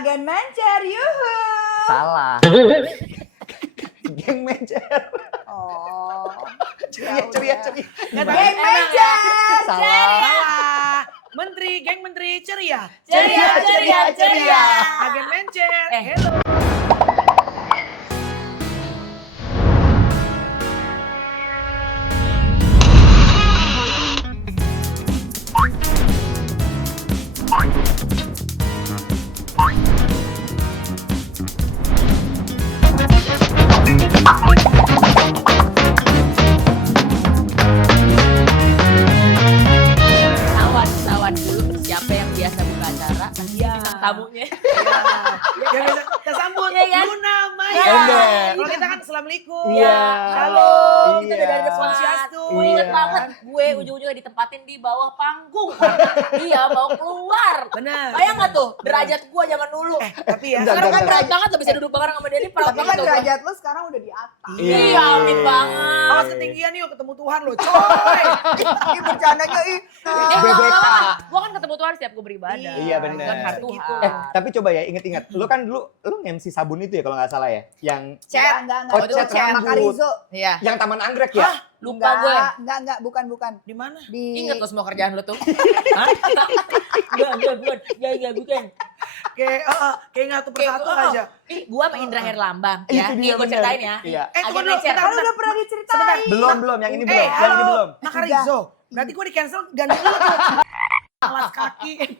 Agen Mencer, yuhu. Salah. Geng Mencer. Oh. Ceria. Geng Mencer. Salah. Geng Menteri ceria. Ceria. Agen Mencer. Hello. Tawan dulu siapa yang biasa buka acara, nanti bintang tamunya. Yang kita sambut Iya kan? Luna Maya. Iya. Kalau kita kan Assalamualaikum. Iya. Halo. Kita Iya. udah dari depan. Swastiastu. Gue inget Iya. banget, gue ujung-ujungnya ditempatin di bawah panggung. Dia mau keluar. Benar. Bayang gak tuh derajat gue zaman dulu. Tapi ya. Enggak, Sekarang kan enggak. berat banget tuh bisa duduk bareng sama dia, ini berat Tapi banget kan tuh. derajat lo sekarang udah di atas. Iya, amin banget. Awas ketinggian yuk ketemu Tuhan lo, coy. Ih bercandanya ih. BBK. Gue kan ketemu Tuhan setiap gue beribadah. Iya, bener. Kan hati Gitu. Tuhan. Tapi coba ya inget-inget. Lu kan dulu MC sabun itu ya kalau nggak salah ya. Yang Enggak. Oh, Itu cat Chat rambut. Makarizo. Iya. yang Taman Anggrek ya? Lupa gue. Enggak, bukan. Di mana? Di Ingat lo semua kerjaan lo tuh. Hah? Enggak, bukan. Ya, bukan. Kayak nggak tuh persatu aja. Ih, gua sama Indra Herlambang Itu ya. dia, Nih gue bener. ceritain ya. Iya. Tunggu Agen dulu. Mencer. Kan udah pernah diceritain. Belum, yang ini belum. Yang ini belum. Makarizo. Berarti gue di cancel ganti dulu tuh. Alas kaki.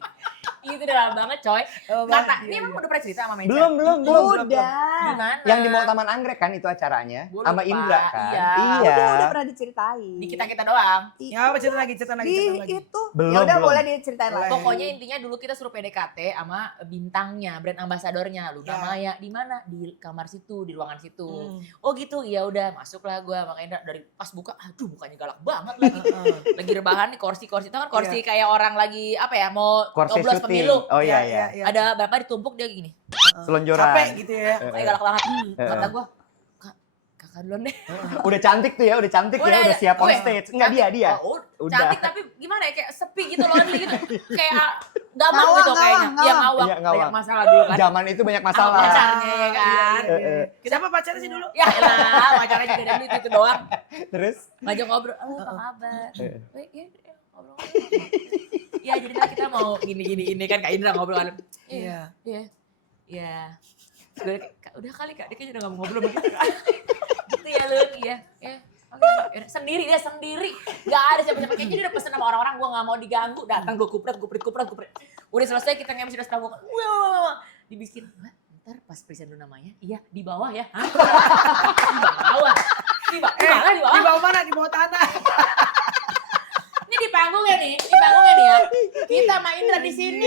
Itu udah lama banget coy. Kata, ini emang udah pernah cerita sama Mencer? Belum. Udah. Gimana? Yang di Mall Taman Anggrek kan itu acaranya Gua sama lupa. Indra kan? Iya. Udah pernah diceritain. Di kita doang. Ya apa cerita lagi. Di itu. Belum, Ya udah belum. boleh diceritain lagi. Pokoknya intinya dulu kita suruh PDKT sama bintangnya, brand ambasadornya, Luna Ya. Maya. Di mana? Di kamar situ, di ruangan situ. Hmm. Oh gitu, ya udah masuklah gua sama Indra dari pas buka, aduh mukanya galak banget lagi. Lagi rebahan nih kursi itu kan kursi kayak orang lagi apa ya mau Kursi coblos syuting. pemilu. Oh iya. Ada bapak ditumpuk dia gini. Selonjoran. Capek gitu ya. Kayak galak banget. Kata gua, kakak duluan deh. Udah cantik tuh ya, udah siap on stage. Enggak dia. Oh, Udah. cantik tapi gimana ya kayak sepi gitu lonely gitu. Kayak gampang Ngawang, gitu kayaknya. ngawang. Iya ngawang. Iya, ngawang. Banyak masalah dulu kan. Zaman itu banyak Sama masalah. pacarnya ya kan. Kenapa pacarnya sih dulu? Ya elah, pacarnya juga dari itu doang. Terus? Ngajak ngobrol, apa kabar? Iya, ngobrol. Ya jadi nanti kita mau gini kan Kak Indra ngobrol kan. Iya. Iya. Gue kayak, udah kali Kak, dia kayaknya udah gak mau ngobrol begitu. Gitu ya Lun, iya. Oke. Yaudah, sendiri. Gak ada siapa-siapa. Kayaknya dia udah pesen sama orang-orang, gue gak mau diganggu. Datang gue kupret. Udah selesai kita nge-MC udah setengah gue. Wah, dibikin. Ntar pas present lu namanya, iya di bawah ya. Hah? Di bawah? Di bawah? Di bawah mana? Di bawah tanah. Ini di panggungnya nih ya. Kita sama Indra di sini.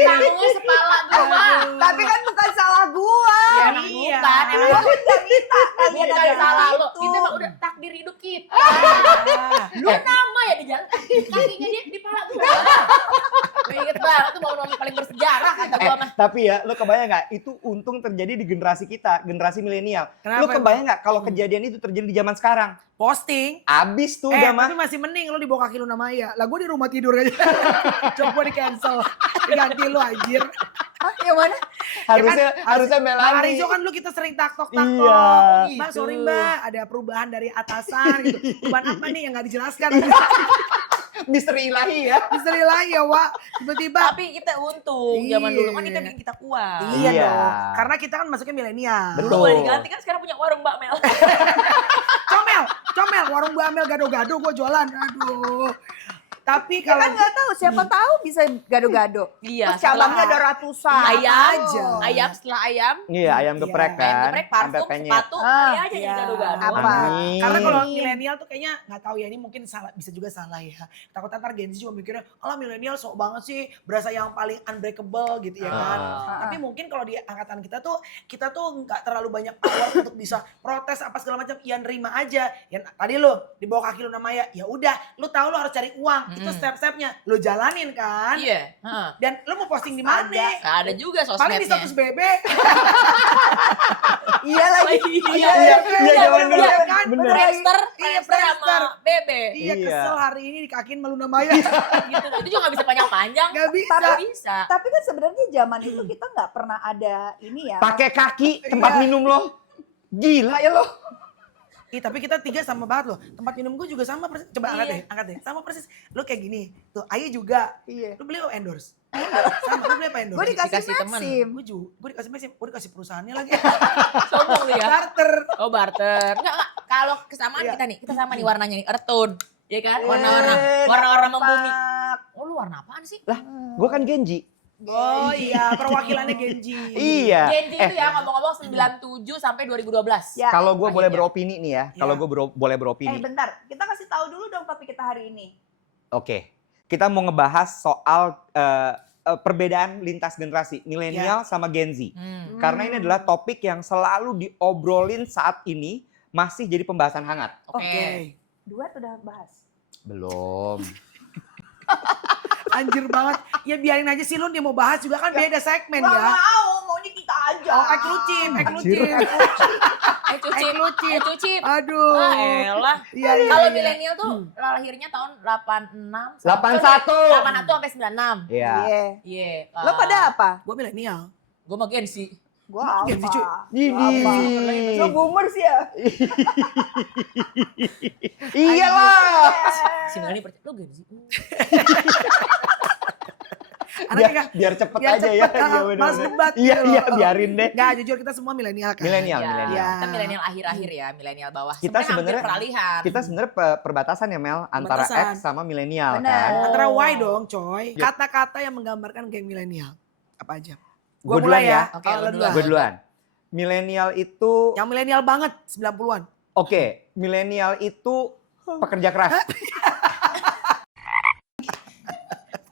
Panggungnya sepala gua. Tapi kan bukan salah gua. Ya, emang bukan. Emang Gua kan gak minta kalian bukan ada salah lo. itu. Itu emang udah takdir hidup kita. Ah. Lu nama ya di jalan. Kakinya dia di pala gua. Gue inget banget tuh momen paling bersejarah kata gua mah. Tapi ya, lo kebayang nggak? Itu untung terjadi di generasi kita, generasi milenial. Lo Kenapa kebayang nggak kalau kejadian itu terjadi di zaman sekarang? Posting. Abis tuh udah mah. Tapi masih mending lo di bawah kaki Luna Maya. Lah gue di rumah tidur aja. Coba di cancel. Diganti lo anjir. Hah, yang mana? Harusnya Melani. Makarizo kan lu kita sering taktok. Iya. Mbak sorry mbak ada perubahan dari atasan gitu. Perubahan apa nih yang gak dijelaskan. Misteri ilahi ya. Misteri lagi ya Wak. Tiba-tiba. Tapi kita untung zaman dulu kan kita bikin kita kuat. Iya Iya. dong. Karena kita kan masuknya milenial. Betul. Dulu boleh diganti kan sekarang punya warung Mbak Mel. Comel. Warung Mbak Amel gado-gado gue jualan. Aduh. Tapi Ya kalau kan nggak tahu, siapa tahu bisa gado-gado. Iya. Terus cabangnya ada ratusan. Ayam setelah ayam. Iya, ayam geprek Ayam kan. geprek, Sampai parfum, penyet. sepatu, Ah, ya aja jadi iya. gado-gado. Apa? Amin. karena kalau milenial tuh kayaknya nggak tahu ya ini mungkin salah bisa juga salah ya. Takut ntar Gen Z juga mikirnya, "Alah milenial sok banget sih, berasa yang paling unbreakable gitu ya kan." Tapi mungkin kalau di angkatan kita tuh nggak terlalu banyak power untuk bisa protes apa segala macam. Ya nerima aja. Ya tadi lo di bawah kaki Luna Maya, ya udah, lu tahu lo harus cari uang. itu step-stepnya. Lo jalanin kan. Iya. Heeh. Dan lo mau posting di mana? Nggak ada juga Paling di sosmednya. status BB. Iya lagi. Iya, zaman dulu. Iya kan? Bener. Friendster, Iya, Friendster Friendster. sama Bebe. Iya, Iya. kesel hari ini dikakin sama Luna Maya. Gitu. Itu juga nggak bisa panjang-panjang. Gak bisa. Nggak bisa. Tapi kan sebenarnya zaman itu kita nggak pernah ada ini ya. Pakai kaki tempat Iya. minum lo. Gila ya lo. Ih, tapi kita 3 sama banget loh. Tempat minum gue juga sama persis. Coba Iya. angkat deh. Sama persis. Lo kayak gini. Tuh, Ayu juga. Iya. Lo beli apa endorse? Sama, lo beli apa endorse? Gue dikasih Dikasih teman. Maxim. Gue dikasih Maxim, gue dikasih perusahaannya lagi. Sombong lu ya. Barter. Oh barter. Enggak. Kalau kesamaan Iya. kita nih. Kita sama nih warnanya nih. Earth tone. Iya kan? Warna-warna. Eh, Warna-warna kompak. membumi. Oh lu warna apaan sih? Gue kan Genji. Oh iya, perwakilannya Genji. Iya. Genji itu ya ngomong-ngomong 97 sampai 2012. Ya. Kalau gue boleh Akhirnya. beropini nih ya. Kalau Iya. gue boleh beropini. Bentar, kita kasih tahu dulu dong topik kita hari ini. Oke. Kita mau ngebahas soal perbedaan lintas generasi milenial sama Gen Z. Karena ini adalah topik yang selalu diobrolin saat ini masih jadi pembahasan hangat. Oke. Duet udah bahas. Belum. Anjir banget. Ya biarin aja sih Lun, dia mau bahas juga kan beda segmen Gak ya. mau, maunya kita aja. Oh, eklucim. Cuci. Cuci. Aduh. Ah elah. Iya, iya. Kalau iya. milenial tuh lahirnya tahun 86. 81. 81 sampai 96. Iya. Iya. Iya. Lo pada apa? Gue milenial. Gue mah Gen Z. Gua Gen Z, cuy. apa? Ini. Lo boomer sih ya? Iyalah. Si Melani percaya, lo Gen Z. Anaknya Biar cepet biar aja cepet, ya. ah, Iya, bener, males bener. debat Iya, gitu iya, loh. biarin deh. Nggak, jujur kita semua milenial kan. Milenial, Ya, milenial. Kita milenial akhir-akhir ya, milenial bawah. Kita hampir sebenarnya- peralihan. Kita sebenarnya perbatasan ya Mel antara Perbatasan. X sama milenial Bener. kan. Oh. Antara Y dong coy. Yuk. Kata-kata yang menggambarkan geng milenial. Apa aja? Gua Gua mulai duluan ya. Oke, Oh, lu lu duluan. Gue duluan. Milenial itu Yang milenial banget 90-an. oke, milenial itu pekerja keras.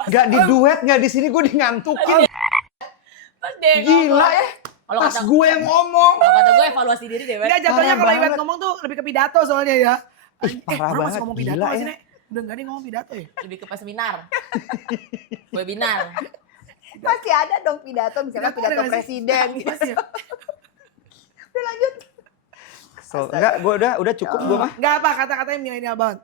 Gak di duet, gak di sini gue di ngantukin. Pas deh Gila ngomong. ya. Kalau Pas kata gue yang ngomong. kalau kata gue evaluasi diri deh, Beb. Enggak, jatuhnya Parah kalau Iwan banget. ngomong tuh lebih ke pidato soalnya ya. Ih, parah orang masih banget, ngomong pidato gila nggak sih, ya. Nek? Udah enggak nih ngomong pidato ya? Lebih ke pas seminar. Webinar. Masih ada dong pidato, misalnya Pidato ada pidato nggak sih? presiden. Masih ya? Udah lanjut. Enggak, gue udah cukup gue mah. Enggak apa kata-katanya milenial banget.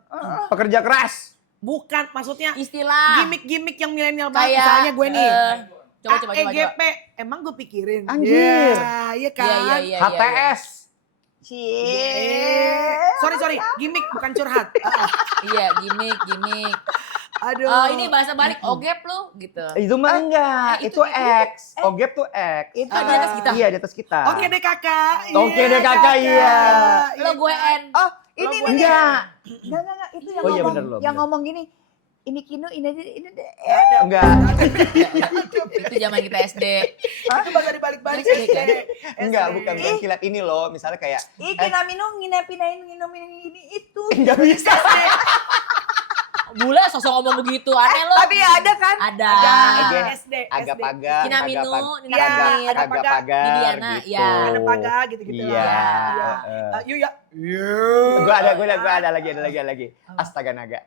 Pekerja keras. Bukan, maksudnya Istilah. gimmick-gimmick yang milenial banget. Kayak Misalnya gue nih. coba. AEGP, emang gue pikirin. Anjir. Ya, iya kan? Iya. HTS. Cie. Sorry, gimmick bukan curhat. Iya, gimmick. Aduh. Oh, ini bahasa balik ogep lu gitu. Itu mah enggak, itu X. Ogep tuh X. Itu Ah, di atas kita. Iya, di atas kita. Oke deh kakak. Oke deh, kakak, iya. Lo gue N. Oh, ini Lo nih. Enggak. Enggak. Itu yang Oh iya, ngomong, bener lo, yang bener. ngomong gini. Ini Kino, ini aja, ini deh. Enggak. Itu zaman kita SD. Itu bahasa dibalik-balik. SD kan? Enggak, bukan kilat ini loh. Misalnya kayak Ih, Kinamino nginepinain ini itu. enggak bisa. Bule sosok ngomong begitu, aneh lo. Tapi ada kan? Ada. Ada. SD. Agak pagar, Kinaminu, Iya, Ninamir, ada agak pagar. pagar Bibiana, gitu. iya. Ada pagar gitu-gitu Iya. lah. Heeh. Yuk ya. Gua ada lagi. Astaga naga.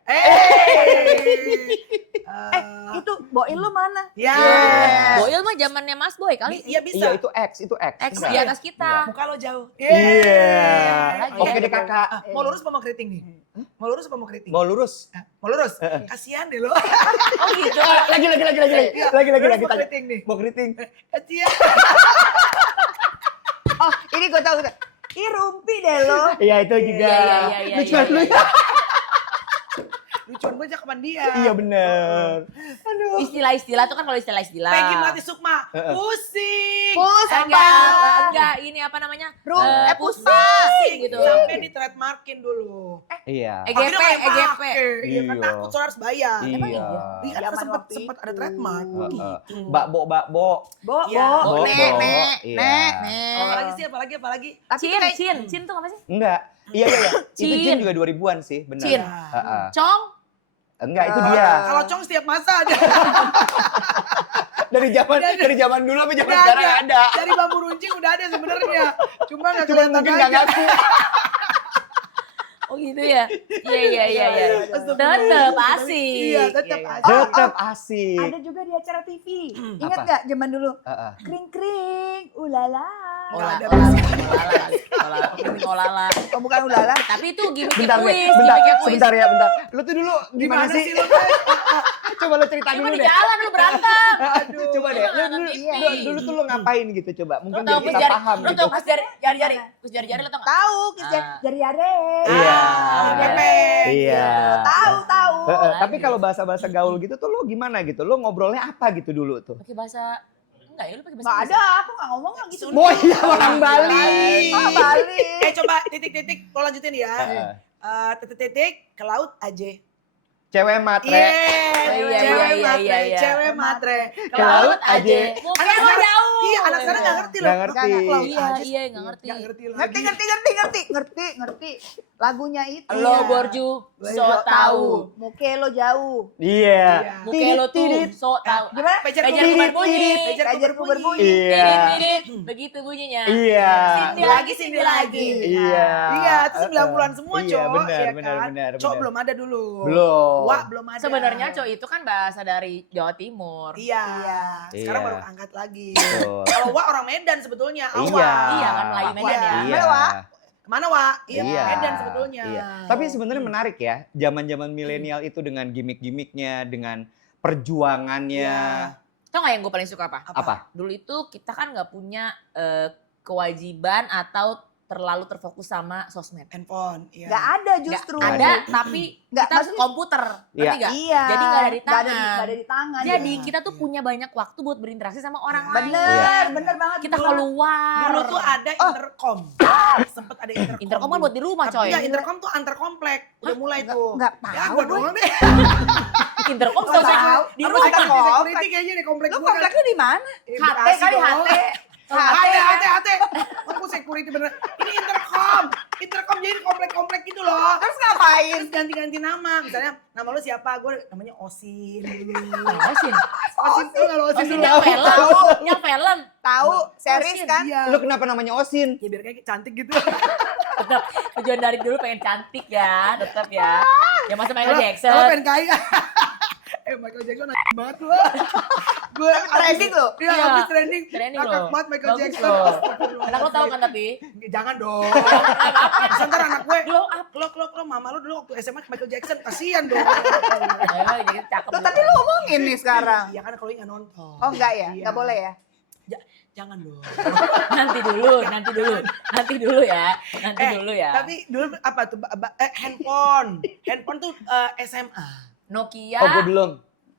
Itu Boil lu mana? Ya. Boil mah zamannya Mas Boy kali. Iya bisa. Iya, itu X. X Enggak. di atas kita. Muka lo jauh. Iya. Lagi. Oke deh kakak. Ah, mau lurus apa mau keriting nih? Mau lurus apa mau keriting? Mau lurus? Mau lurus? Kasihan deh lo. Oh gitu. Lagi. Lurus mau tanya. keriting nih. Mau keriting. Kasihan. Oh, ini gue tahu. Ih, rumpi deh lo. Iya, itu juga. Iya. Lucuan lu ya. Lucuan gue cakapan dia. Iya bener. Aduh. Istilah-istilah tuh kan kalau istilah-istilah. Peggy Melati Sukma. Pusing. Enggak, ini apa namanya? Puspa. Pusing gitu. Sampai di trademarkin dulu. Iya. EGP. Iya kan Iya. takut soalnya harus bayar. Iya. Iya kan Zaman sempat waktu sempat itu. ada trademark. Heeh. Gitu. Bakbo. Iya. Bo. Nek. Iya. Apalagi sih, apalagi. Cin tuh apa sih? Enggak. Iya. Itu Cin. Cin juga 2000-an sih, benar. Cin. Heeh. Cong. Enggak, itu dia. Kalau Cong setiap masa ada. Dari zaman dulu sampai zaman Udah sekarang ada. Dari bambu runcing udah ada sebenarnya. Cuma nggak Cuma kelihatan mungkin nggak aja. ngaku. Oh gitu ya? Iya. Tetep asik. Iya, tetep Iya. asik. Tetap asik. Ada juga di acara TV. Ingat Apa? nggak zaman dulu? Heeh. Kring kring, ulala. Nggak ada Olala. Oh bukan ulala. Tapi itu gimmick Bentar deh, kuis, bentar, gimmick kuis. sebentar ya, bentar. Lu tuh dulu gimana Gimana sih? sih lu? Coba lu cerita Cuma dulu di deh. jalan lu berantem. Aduh, coba deh. Lu, nonton dulu, TV. dulu tuh lu ngapain gitu coba? Mungkin Lu tau biar kus kita paham lu gitu. tau kus jari-jari lu tau gak? Tahu kisah Ah. jari-jari. Iya. Pepe. Iya. Tahu. Tapi kalau bahasa-bahasa gaul gitu tuh lu gimana gitu? Lu ngobrolnya apa gitu dulu tuh? Pakai bahasa enggak ya lu pakai bahasa Nggak Inggris? ada, aku nggak ngomong lagi. Oh iya, orang Bali. Oh Bali. Coba titik-titik, lo lanjutin ya. Heeh. Titik-titik ke laut aja. Cewek matre. Iya, Cewek iya, matre, iya, iya. cewek matre. Ke laut aja. Mungkin Anak lu sekarang- jauh. Iya, anak sekarang nggak ngerti loh. Nggak ngerti. Ke laut Iya, aja. iya, nggak ngerti. Nggak ngerti lagi. Ngerti. Lagunya itu. Lo borju so tahu. Muke lo jauh. Iya. Muke lo tuh so tahu. Gimana? Pagerku Pagerku berbunyi. Pagerku berbunyi. Iya. Tidit, begitu bunyinya. Iya. Cindy lagi. Iya. Iya, itu 90-an semua, Iya, Cok. benar, ya benar, kan? benar, Cok benar. belum ada dulu. Belum. Wah, belum ada. Sebenarnya Cok itu kan bahasa dari Jawa Timur. Iya. Sekarang Iya. baru angkat lagi. Betul. Kalau Wak orang Medan sebetulnya. Iya. Awak. Iya kan, Melayu Medan ya. Iya. Mana, Wak? Kemana, Wak? Iya, Iya. Medan sebetulnya. Iya. Tapi sebenarnya menarik ya, zaman-zaman milenial itu dengan gimmick-gimmicknya, dengan perjuangannya. Iya. Tau gak yang gue paling suka apa? Apa? Dulu itu kita kan nggak punya kewajiban atau terlalu terfokus sama sosmed. Handphone. Iya. Nggak ada justru. Nggak ada, tapi Nggak, kita maksudnya- komputer, Iya. ngerti gak? Iya. Jadi nggak ada di Nggak tangan. nggak ada di tangan. Jadi Iya. kita tuh punya banyak waktu buat berinteraksi sama orang lain. Bener banget. Kita Dulu- keluar. Dulu tuh ada intercom. Sempet ada intercom. Intercom kan buat di rumah Tapi coy. nggak, intercom tuh antar komplek. Udah mulai tuh. Nggak Ya tahu gua gue. doang deh. Intercom Nggak selesai tahu. di Harus rumah. ada komplek. security kayaknya di komplek Lu gua kan. kompleknya di mana? HT kali, HT. HT. Aku security bener. Ini intercom. Intercom jadi komplek-komplek gitu loh. Terus ngapain? Terus ganti-ganti nama. Misalnya nama lu siapa? Gue namanya Osin dulu. Osin. Osin tuh nggak lu Osin Osin dulu. yang film. Yang film. Tahu series Osin. kan? Iya. Lu kenapa namanya Osin? Ya biar kayak cantik gitu. Tetap tujuan dari dulu pengen cantik ya. Tetap ya. Ya masa Michael Jackson. Kalau pengen kaya. Michael Jackson anjing banget lu. Gue Trending lu. Iya, Iya. habis trending. Trending Ngakak loh. banget Michael Bagus Jackson. loh. Astagfirullah. Anak lo tahu kan tapi? Jangan dong. Terus ntar anak gue, Glow up. lo mama lo dulu waktu SMA Michael Jackson, kasihan dong. Ayo jadi cakep. Tuh, tapi lu ngomongin nih sekarang. Iya kan kalau nggak nonton. Oh enggak ya? Iya. Enggak boleh ya? Jangan dong. nanti dulu ya. Tapi dulu apa tuh? Handphone. Handphone tuh SMA. Nokia, Oh, gue belum.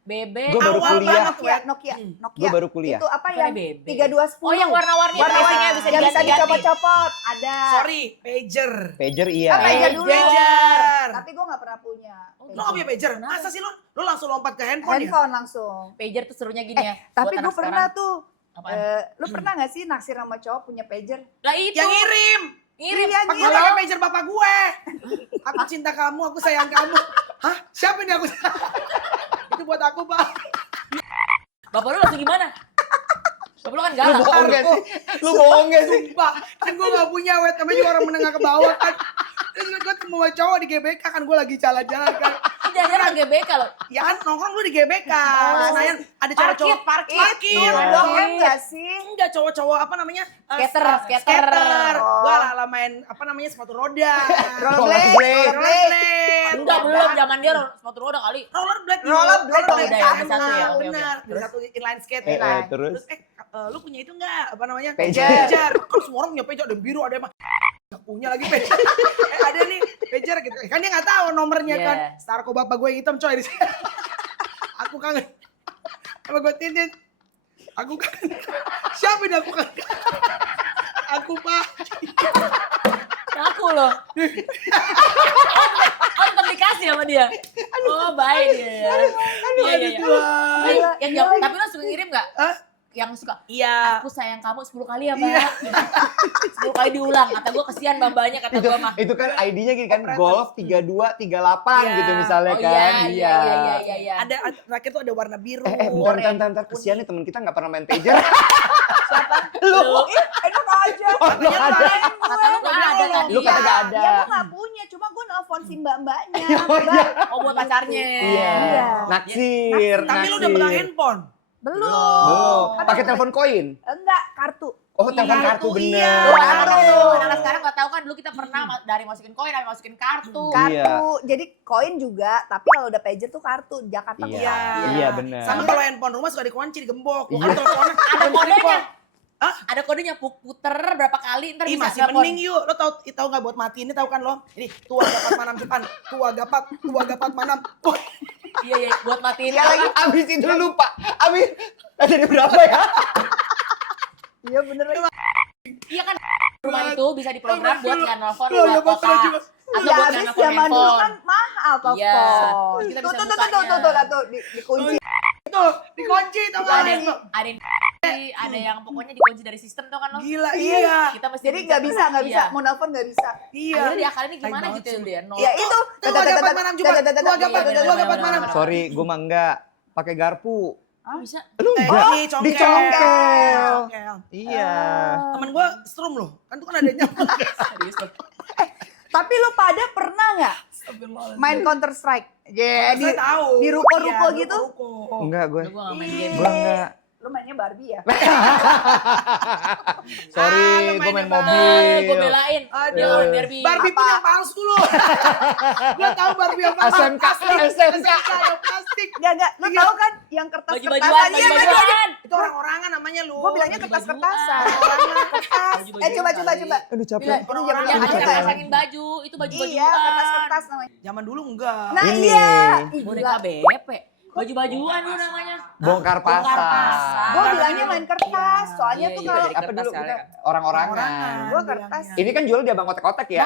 BB, Gua baru Awal kuliah. banget, wet. Nokia. Gue baru kuliah. Itu apa Bukannya yang BB. 3210? Oh yang warna-warni Warna-warni casingnya bisa yang bisa diganti-ganti. dicopot-copot. Ada. Sorry, pager. Pager iya. Ah, pager dulu. Pager. Tapi gue gak pernah punya. Lo nggak punya pager? Masa sih lo langsung lompat ke handphone ya? Handphone langsung. Pager tuh serunya gini ya. Tapi buat gue anak pernah sekarang. tuh. Apaan? Lu pernah gak sih naksir sama cowok punya pager? Lah itu. Yang ngirim. Ngirim. Iya, Pakai ngirim. pager bapak gue. Aku cinta kamu, aku sayang kamu. Hah? Siapa ini aku? Itu buat aku, Pak. Bapak lu langsung gimana? Bapak lu kan Lu galak. bohong gak sih? Lu bohong gak sih? Sumpah, kan gue gak punya wet, namanya juga orang menengah ke bawah kan. Terus gue ketemu sama cowok di GBK kan, gue lagi jalan-jalan kan. Jangan GBK loh. Ya kan nongkrong lu di GBK, Senayan ada cowok-cowok. Itu Parkir. Blok M gak sih? Enggak cowok-cowok apa namanya? Skater. Skater. Oh. Gue lah main apa namanya sepatu roda. Rollerblade. Rollerblade. Enggak belum zaman dia sepatu roda kali. Rollerblade. Rollerblade dong, udah ya, yang satu ya, oke, oke. Benar, dari satu inline skate. Terus? Lu punya itu enggak? Apa namanya? Pager. Kan semua orang punya pager, ada yang biru, ada yang nggak punya lagi pager. Ada nih pager gitu. Kan dia nggak tahu nomornya Iya. kan. Starco bapak gue yang hitam coy di sini. Aku kangen. Sama gue Tintin. Aku kangen. Siapa ini aku kangen? Aku Pak. Aku loh. Oh tetap dikasih sama dia. Oh baik dia. Iya. Tapi lo suka ngirim nggak? Hah? Yang suka. Iya. Aku sayang kamu 10 kali ya Mbak. 10 kali diulang. Kata gue kesian mbak-mbaknya kata gue mah. Itu kan ID-nya gini kan, golf 3238 Iya. gitu misalnya Oh kan. iya. Ada terakhir tuh ada warna biru. Bentar, kesian nih teman kita nggak pernah main pager. Lu. Enak aja. Oh, lu ada. Kata lu nggak ada kan? Lu kata nggak ada. Iya, gue gak punya. Cuma gue nelfon si mbak-mbaknya. Oh, iya. Oh buat pacarnya. Iya. Iya. Naksir, Tapi lu udah pegang handphone? Belum. Belum. Kan Pakai aku- telepon koin. Enggak, kartu. Oh, telepon kartu Kartu, bener. iya. Tuh, anak-anak Kartu. tuh, anak-anak sekarang gak tahu kan dulu kita pernah dari masukin koin, dari masukin kartu. Kartu. Jadi koin juga, tapi kalau udah pager tuh kartu. Jakarta Iya. Pusat. Iya, bener. Sama kalau handphone rumah suka dikunci, digembok. Iya. Bukan teleponnya. Ada kodenya. Hah? Ada kodenya puter berapa kali ntar Ih bisa masih telepon. mending yuk, lo tau gak buat mati ini tau kan lo? Ini tua gapat manam depan, tua gapat manam. Wah, Iya iya buat matiin. Iya lagi, abis itu lupa. Abis, tadi berapa ya? Iya bener lagi. Iya kan rumah itu bisa diprogram buat nggak nelfon Lo luar gapat kota. pernah juga. Atau Ya buat nggak habis nelfon zaman dulu handphone. kan mahal telepon. Iya. Kita Tuh bisa tuh tuh bukanya. tuh tuh dikunci. Itu dikunci tau Ada gak? yang ada yang pokoknya dikunci dari sistem tuh kan lo. Gila, iya. Kita mesti Jadi nggak bisa, Iya. mau nelfon nggak bisa. Iya. Akhirnya diakalin gimana Tai gitu banget ya dia. Ya itu. Tua gapat manam juga. Tua gapat manam. Sorry, gue mah enggak. Pakai garpu. Bisa. Lu enggak? Ini congkel. Dicongkel. Congkel. Iya. Temen gue strum loh, kan tuh kan ada nyamuk. Serius lo. Tapi lu pada pernah nggak main Counter Strike? Ya Saya tahu. di ruko-ruko Iya, gitu? ruko-ruko. Enggak gue. Gue gak main game. Gue enggak. Lu mainnya Barbie ya? Sorry, lu gue main mainnya mobil. Gue belain. Aduh. Dia ngomongin Barbie. Barbie pun Apa? yang palsu loh. Gue tahu Barbie yang palsu. SMK, SMK. yang plastik. Enggak, lu tahu kan yang kertas-kertasan? Baju-bajuan, Iya, baju-bajuan. Itu orang-orangan namanya lu. Gue bilangnya kertas-kertasan. Kertas. Baju-bajuan Coba. Aduh capek. Bilang, itu zaman Yang dulu ada kan? pasangin baju, itu baju-bajuan. Iya, kertas-kertas namanya. Zaman dulu enggak. Nah Ini. iya. Ih, Boneka gila. BP. Baju-bajuan lu namanya. Bongkar Bongkar pasar. pasar. Gue bilangnya main kertas, soalnya Iya, tuh iya, kalau dari Apa kertas dulu kan. kita orang-orangan. Gue kertas. Ini kan jual di abang kotek-kotek ya.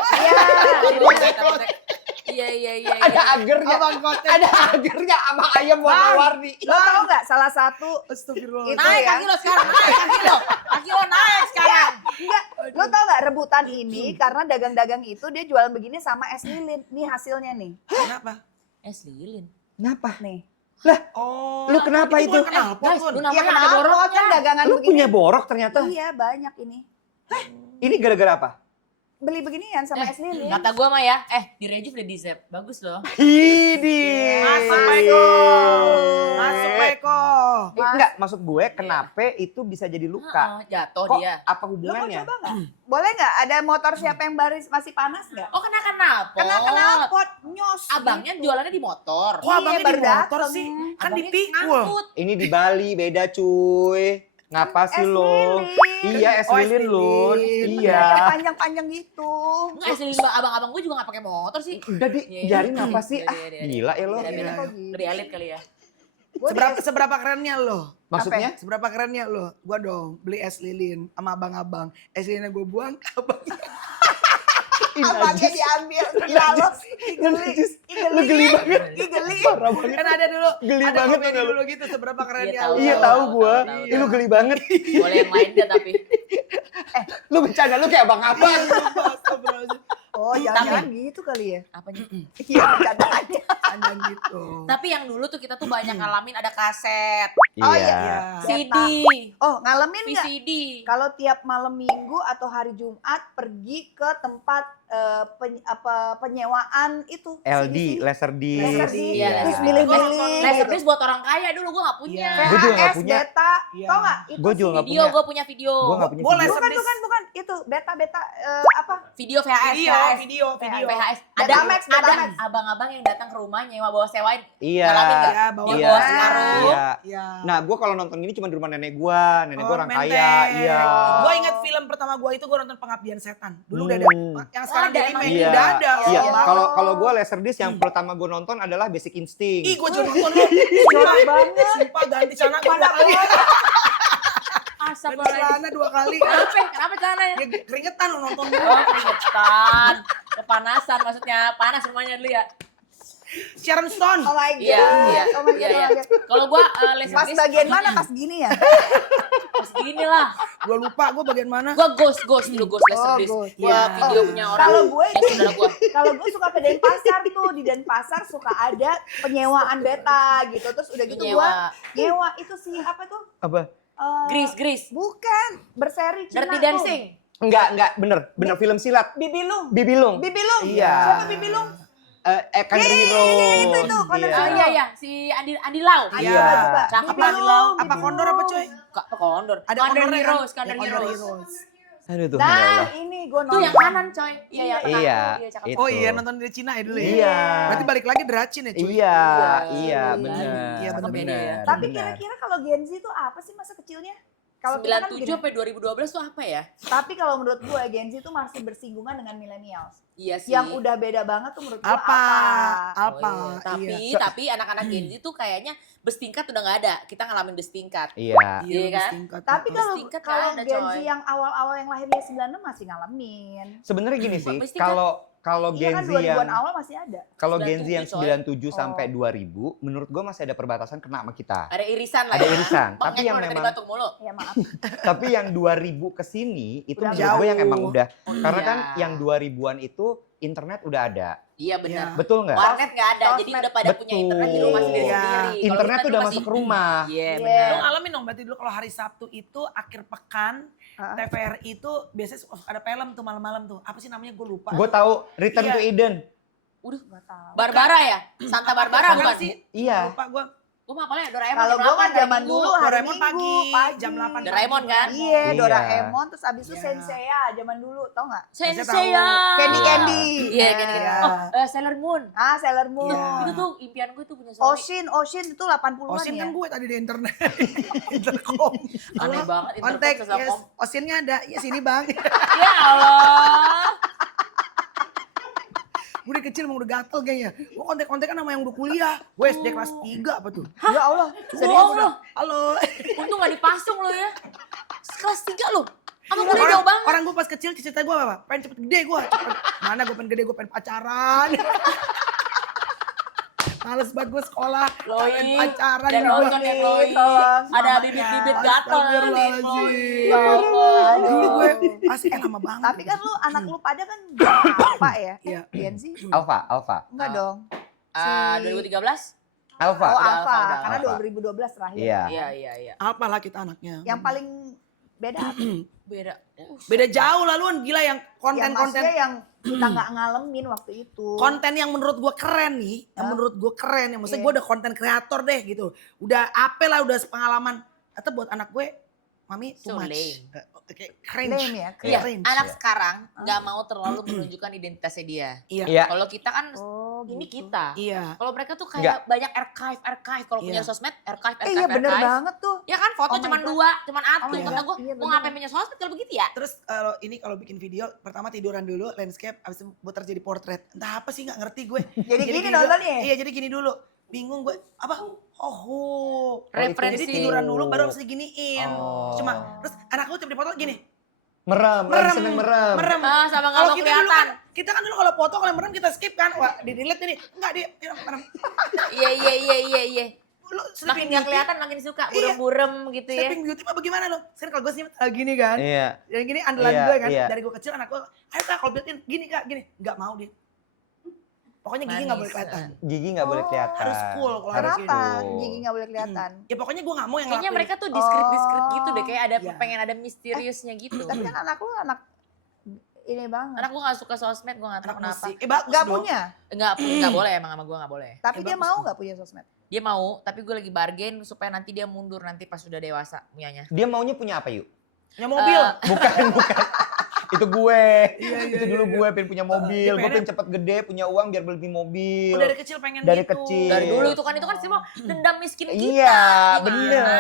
Iya. Iya. Ada agernya. Abang kotek. Ada agernya sama ayam warna-warni. Lo tau nggak salah satu Astagfirullah. Itu Naik ya. kaki lo sekarang, naik kaki lo. Kaki lo naik sekarang. enggak, lo tau nggak rebutan ini karena dagang-dagang itu dia jualan begini sama es lilin. Nih hasilnya nih. Kenapa? Es lilin. Kenapa? Nih. Oh. Lu kenapa itu? bukan knalpot, Guys, Bun. lu Iya namanya ada kenapa boroknya. kan dagangan Lu begini. punya borok ternyata. Iya banyak ini. Ini gara-gara apa? Beli beginian sama es lilin. Kata gue mah ya, di Rejuve udah di Zep. Bagus loh. Ini. Masuk Peko. Masuk Peko. Enggak, maksud gue kenapa itu bisa jadi luka? Jatuh Kok dia. apa Lo mau hubungannya? coba nggak? Boleh nggak? Ada motor siapa yang baris masih panas nggak? Oh kena knalpot. Kena pot nyos. Abangnya gitu. jualannya di motor. Kok abangnya baru di motor dateng. sih? Kan Abangnya dipikul. ngangkut. Ini di Bali beda cuy. Ngapa sih Es lo? lilin. Iya es Oh, es lilin Lun. lilin. Iya. Yang panjang-panjang gitu. Enggak, es lilin abang-abang gue juga gak pakai motor sih. Udah di Iya, biarin apa sih? Iya, Ah, iya, iya. gila ya lo. Beda-beda. Iya. Kok gitu? Lebih elit kali ya. Gua Seberapa kerennya lo? Maksudnya? Seberapa kerennya lo? Gua dong beli es lilin sama abang-abang. Es lilinnya gue buang, abang. Abangnya diambil, dilalos, Lu geli banget. geli. Parah banget. Kan ada dulu, Geli ada banget komedi tuh, dulu gitu seberapa kerennya tahu. lo. Iya tahu gua. Tahu, Ih, lu geli banget. Boleh yang lain deh tapi. Lu bercanda lu kayak abang apa? Astagfirullahaladzim. Oh, jangan gitu kali ya. Apanya? Iya, bercanda aja. Ada gitu. Tapi yang dulu tuh kita tuh banyak ngalamin ada kaset, Oh, Iya. iya. CD, Oh, ngalamin nggak? VCD. Kalau tiap malam minggu atau hari Jumat pergi ke tempat penyewaan itu LD, CD. laser disc. Laser Iya, disc, Iya, terus laser milih-milih. Laserdisc buat orang kaya dulu gue gak punya. Iya. Gua juga nggak VHS, punya. beta, Iya. tau nggak? Itu Gua juga nggak Video, punya. gue punya video. Gua nggak punya. Gua video. laser bukan, itu beta apa? Video VHS. Video. VHS. Ada Betamax, Betamax. abang-abang yang datang ke rumah nyewa bawa sewain. Iya. Ngalamin nggak? Iya, bawa Yang Iya. bawa sekarang. Iya. Iya. Nah, gua kalau nonton gini cuma di rumah nenek gua. Nenek gua orang Menteng. kaya. Iya. Gua ingat film pertama gua itu gua nonton Pengabdian Setan. Dulu udah ada. Yang sekarang ada, di emang. remake Iya. udah ada. Iya. Oh, Kalau gua laserdisc yang pertama gua nonton adalah Basic Instinct. Ih, gua juga nonton lu. Jorok banget. Sumpah ganti celana gua Pada 2 kali. Asap Ganti celana 2 kali. Kenapa celananya? Ya, keringetan lu nonton gua. Oh, keringetan. Kepanasan maksudnya. Panas rumahnya dulu ya. Sharon Stone. Oh my god. Iya, iya. Oh my god, Iya, oh iya. my god. Kalau gua Pas laserdisc bagian mana? Pas gini ya? pas gini lah. Gua lupa gua bagian mana. Gua ghost dulu ghost laserdisc. Ghost. Gua Iya. video punya orang. Kalau gue yang saudara gua. Kalau gue suka ke Denpasar tuh, di Denpasar suka ada penyewaan beta gitu. Terus udah gitu gue nyewa itu sih apa tuh? Apa? Gris. Bukan, berseri Cina Dirty tuh. Dancing. Enggak, bener film silat. Bibilung. Bibilung. Bibilung. Iya. Siapa Bibilung? Country Iya, Road. itu, Country Iya. Oh iya, si Andi Lau. Iya. Cakep Bibi Andi Lau. Apa kondor apa coy? Kondor. Ada Condor kondornya Heroes, kan? Condor Ya, Condor Heroes. Heroes. Aduh Tuhan ya Nah, Allah. ini gue Tuh yang nonton. kanan coy. Iya, yang tengah. Iya, Iya, cakep. itu. Oh iya nonton dari Cina ya dulu ya? Iya. Berarti balik lagi Dracin ya cuy? Iya, Iya, iya, bener. benar. Iya, bener-bener ya. Tapi benar. kira-kira kalau Gen Z itu apa sih masa kecilnya? Kalau kita kan 97 gini, sampai 2012 tuh apa ya? tapi kalau menurut gue Gen Z itu masih bersinggungan dengan millennials. Iya sih. Yang udah beda banget tuh menurut gue Apa? apa? Apa? Oh, iya. Iya. Tapi anak-anak Gen Z tuh kayaknya bestingkat udah nggak ada. Kita ngalamin bestingkat. Iya. Iya kan? distingkat. Tapi kalau Tingkat kalau ada, Gen Z coy. yang awal-awal yang lahirnya 96 masih ngalamin. Sebenarnya gini sih, Mesti kan- kalau Iya Gen kan Z 2000-an yang awal masih ada. kalau Gen Z yang 97, 97 sampai Oh. 2000, menurut gue masih ada perbatasan kena sama kita. Ada irisan lah Ada ya. irisan, Bang tapi Eko yang dari memang batuk mulu. Ya maaf. tapi yang 2000 ke sini itu Udah menurut gue yang jauh. emang udah Oh, karena iya. kan yang 2000-an itu internet udah ada. Iya benar. Iya. Betul nggak? Warnet nggak ada, jadi Sosmed. udah pada punya internet di rumah Betul. sendiri-sendiri. Iya. Kalau Internet kita tuh dulu udah masih- masuk ke rumah. Iya Iya. benar. Lu ngalamin dong berarti dulu kalau hari Sabtu itu akhir pekan Hah? TVRI itu biasanya ada film tuh malam-malam tuh. Apa sih namanya gue lupa. Gue tahu Return Iya. to Eden. Nggak tahu. Barbara ya? Santa Barbara Apa bukan? sih? Iya. Lupa gue. Gue mah apalnya Doraemon. Kalau jam gue mah 8 hari zaman Minggu. dulu hari Doraemon Minggu, pagi, jam 8 pagi. Doraemon kan? Iya, Iya. Doraemon terus abis itu Iya. Senseiya zaman dulu, tau nggak? Saya Sensei ya. Candy Candy. Iya, Candy Candy. Iya. Oh, Sailor Moon. Ah, Sailor Moon. Iya. Itu tuh impian gue tuh punya suami. Ocean itu 80-an Osin ya. kan gue tadi di internet. Intercom. Aneh Halo, banget kontak, internet yes. Osinnya ada. Ya sini bang. Ya Allah. Gue udah kecil emang udah gatel kayaknya. Gue kontak-kontakan sama yang udah kuliah. Gue SD kelas 3 apa tuh. Ya Allah, Serius Bohong udah. lo. Halo. Untung gak dipasung lo ya. Kelas 3 lo. Sama Orang, kuliah jauh banget. orang gue pas kecil cita gue apa? Pengen cepet gede gue. Mana gue pengen gede, gue pengen pacaran. Males banget gue sekolah, pengen Loi. pacaran. Dan ini gua. nonton yang Loi. tolong. Ada bibit-bibit gatel di Astagfirullahaladzim. Loi. Ya Allah. Dulu gue pasti lama banget. Tapi kan lu anak lu pada kan apa ya? Iya. Gen Z? Alpha. Enggak dong. 2013? Alpha. Oh, Udah Alpha, Alpha, karena Alpha. 2012 terakhir. Iya. Iya. Apalah kita anaknya. Yang paling beda apa? Beda. Beda jauh lah lu gila yang Yang konten-konten. maksudnya yang kita nggak ngalamin waktu itu. Konten yang menurut gue keren nih, yang menurut gue keren, yang maksudnya Iya. gue udah konten kreator deh gitu. Udah apa lah, udah pengalaman. Atau buat anak gue, mami too So much. lame. Kayak cringe. Lame ya, Iya, cringe. anak sekarang nggak mau terlalu menunjukkan identitasnya dia. Iya. Iya. Kalau kita kan Oh, ini gitu. kita. Iya. Kalau mereka tuh kayak banyak archive. Kalau punya Iya. sosmed, archive. Iya bener banget tuh. Ya kan foto Oh my cuman God. 2, cuman Oh atu. my Kata God, gue, iya mau bener. ngapain punya sosmed kalau begitu ya? Terus kalau bikin video, pertama tiduran dulu, landscape, abis itu buat terjadi portrait. Entah apa sih nggak ngerti gue. Jadi gini dulu- nontonnya? Iya jadi gini dulu. Bingung gue, apa? Oh, Referensi. jadi tiduran dulu baru harus diginiin. Oh. Cuma, terus anak gue tiap dipoto gini, Merem. Seneng merem. merem. Ah, sama nggak Kalau mau kita dulu kelihatan. kan, kita kan dulu kalau foto kalau yang merem kita skip kan, wah di delete ini, enggak dia merem. Iya. Lu Makin sleeping nggak beauty, kelihatan, makin suka Iya. burem-burem gitu ya. sleeping beauty apa bagaimana lo? Sekarang kalau gue sih gini kan, Iya. yang gini andalan Iya, gue kan, iya. dari gue kecil anak gue, ayo kak kalau buatin gini kak, gini, nggak mau dia. Pokoknya gigi nggak Manis, boleh kelihatan. Gigi nggak boleh Oh, kelihatan. harus cool kalau Harus Kenapa cool. gigi nggak boleh kelihatan? Ya pokoknya gue nggak mau yang Kayaknya ngelakuin. mereka tuh discreet gitu deh, kayak ada Iya. pengen ada misteriusnya gitu. Tapi kan anak lu anak ini banget. Anak gue gak suka sosmed, gue gak tahu anak kenapa. musik. Bagus Nggak dong. punya. Nggak boleh emang sama gue gak boleh. Tapi Ya, dia bagus mau tuh. nggak punya sosmed? Dia mau, tapi gue lagi bargain supaya nanti dia mundur nanti pas sudah dewasa punyanya. Dia maunya punya apa yuk? Punya mobil. Bukan. Itu gue. Iya, Itu dulu gue pengen punya mobil. Dia Gue pengennya- pengen cepet gede, punya uang biar beli mobil. Dari kecil pengen Dari gitu. kecil. Dari dulu itu kan semua dendam miskin kita. Iya, Gimana? bener.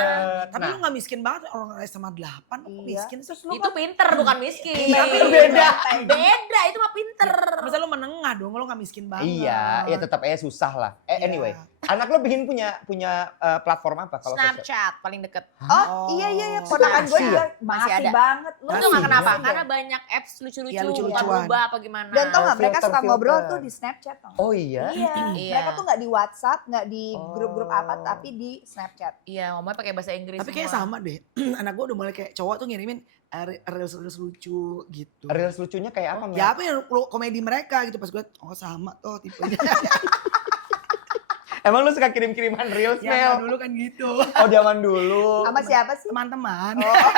Tapi Nah, lu gak miskin banget orang SMA 8, kok Iya. miskin sih? Terus lu Itu pinter bukan miskin. Iya, Tapi beda. Beda, itu mah pinter. Masa lu menengah dong, lu gak miskin banget. iya, ya tetap aja susah lah. Iya. Anyway, anak lo pengen punya platform apa kalau sosial? Snapchat paling deket. Oh, iya. Ponakan gue Masih juga Masih masih ada. banget. Lu Lu Masih, tau gak kenapa? Iya. Karena banyak apps lucu-lucu, Iya, lucu-lucuan. berubah apa gimana. Dan tau nggak mereka suka Filter-filter. ngobrol tuh di Snapchat tau nggak? Oh iya. Iya. Iya. Mereka tuh nggak di WhatsApp, nggak di Oh. grup-grup apa, tapi di Snapchat. Iya, ngomongnya pakai bahasa Inggris Tapi kayak semua. sama deh. Anak gue udah mulai kayak cowok tuh ngirimin reels lucu gitu. Reels lucunya kayak apa, Mel? Ya apa yang komedi mereka gitu pas gue oh sama tuh tipenya. Emang lu suka kirim-kiriman reels, Ya Mel? dulu kan gitu. Oh, zaman dulu. Sama siapa sih? Teman-teman. Oh,